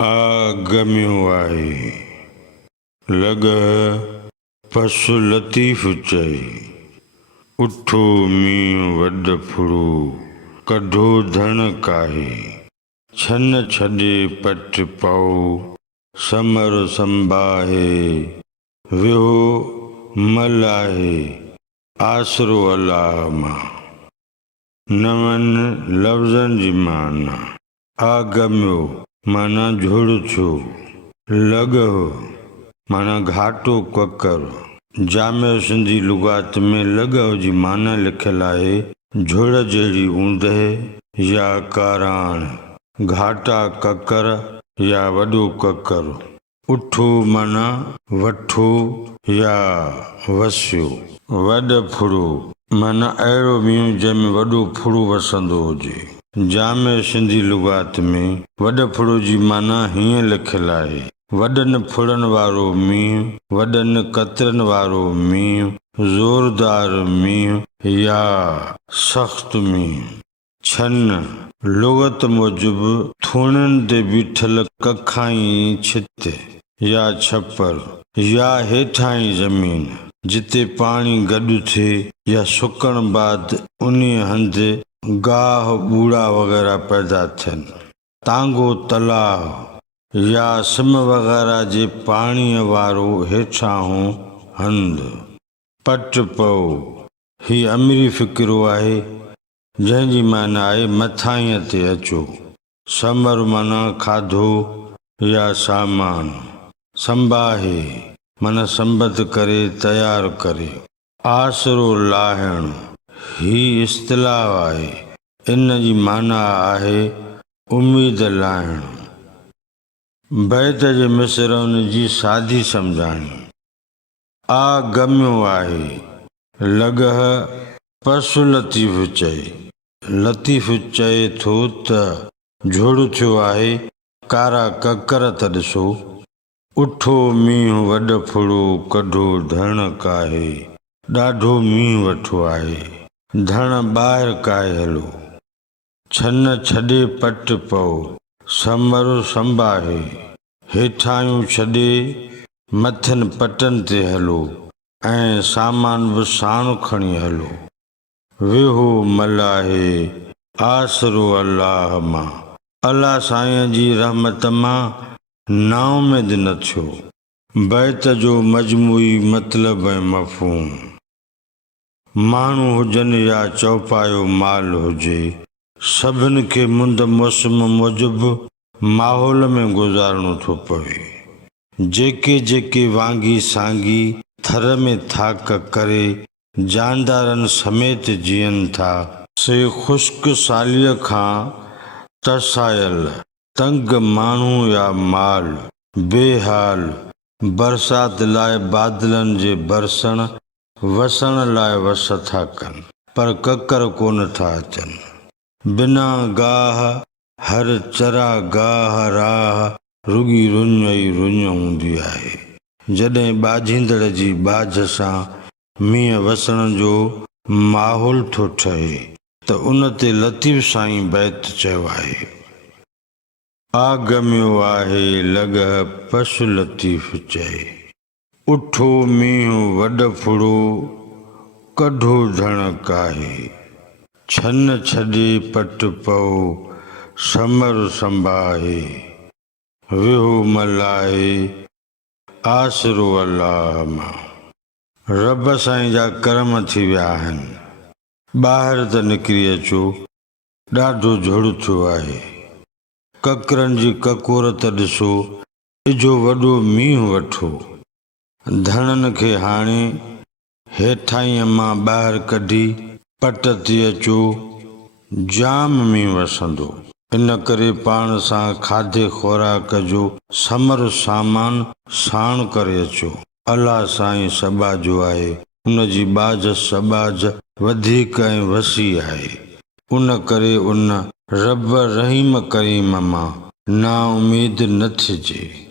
आगम्यो आहे लॻ पसु लतीफ़ चई उठो मींहुं वॾ फुड़ो कढो धण काहे छन छॾे पट पाओ समर संभाहे विहो मल आहे आसरो अलाह मां नवनि लफ़्ज़नि जी माना आगम्यो माना झुड़ छो लॻ माना घाटो ककर जामे सिंधी लुगात में लॻ जी माना लिखियल आहे झुड़ जहिड़ी ऊंदहि या काराण घाटा ककर या वॾो ककर उठो माना वठो या वसियो वॾ फुड़ो माना अहिड़ो मींहुं जंहिंमें वॾो फुड़ो वसंदो हुजे जामे सिंधी लुगात में वॾ फुड़ो जी माना हीअं लिखियल आहे वॾनि फुड़नि वारो मींहुं वॾनि कतरनि वारो मींहुं ज़ोरदार मींहुं या सख़्त मींहुं छन लुगत मूजिबि थूणनि ते बीठल कखाई छित या छपर या हेठाई ज़मीन जिते पाणी गॾु थिए या सुकण बाद उन हंधि गाह ॿूड़ा वग़ैरह पैदा थियनि तांगो तलाउ या सिम वग़ैरह जे पाणीअ वारो हेठां हंधि पट पओ ही अमिरी फ़िकिरो आहे जंहिंजी माना आहे मथाईअ ते अचो समर माना खाधो या सामान संभाहे माना संबत करे तयारु करे आसरो लाहिणु ही इस्तिलाह आहे इन जी माना आहे उम्मीद लाहिणु बैत जे मिसरनि जी सादी सम्झाणी आगम्यो आहे लॻ पसु लतीफ़ चए लतीफ़ चए थो त झुड़ थियो आहे कारा ककर त ॾिसो उठो मींहुं वॾ फुड़ो कढो धण काहे ॾाढो मींहुं वठो आहे धण ॿाहिरि काहे हलो छन छॾे पट पओ समर संभाहे हेठायूं छॾे मथनि पटनि ते हलो ऐं सामान बि साण खणी हलो विहो मल आहे आसरो अलाह मां अलाह साईं जी रहमत मां नाउमेद न थियो बैत जो मजमूई मतिलब ऐं मफ़हूम माण्हू हुजनि या चौपायो माल हुजे सभिनि खे मुंद मौसम मूजिबि माहौल में गुज़ारणो थो पवे जेके जेके वांगी सांगी थर में थाक करे जानदारनि समेत जीअनि था से ख़ुश्क सालीअ खां तसायल तंग माण्हू या माल बेहाल बरसात लाइ बादलनि जे बरसण वसण लाइ वस था कनि पर ककर कोन था अचनि बिना गाह हर चरा गाह राह रुगी रुञ ई रुञ हूंदी आहे जॾहिं बाझींदड़ जी बाझ सां मींहुं वसण जो माहौल थो ठहे त उन ते लतीफ़ साईं बैत चयो आहे आगम्यो आहे लॻ पसु लतीफ़ चए उठो मींहुं वॾ फुड़ो कढो धण काहे छन छॾे पट पओ समर संभाहे विहो मल आहे आसरो अलाह मां रब साईं जा करम थी विया आहिनि ॿाहिरि त निकिरी अचो ॾाढो झुड़ थियो आहे ककरनि जी ककोर त ॾिसो इजो वॾो मींहुं वठो धणनि खे हाणे हेठाईअ मां ॿाहिरि कढी पट ते अचो जाम मींहुं वसंदो इन करे पाण सां खाधे खुराक जो समर सामान साण करे अचो अलाह साईं सबा जो आहे उन जी बाज सबाज वधीक ऐं वसी आहे उन करे उन रब रहीम करीम मां ना उम्मीद न थिजे।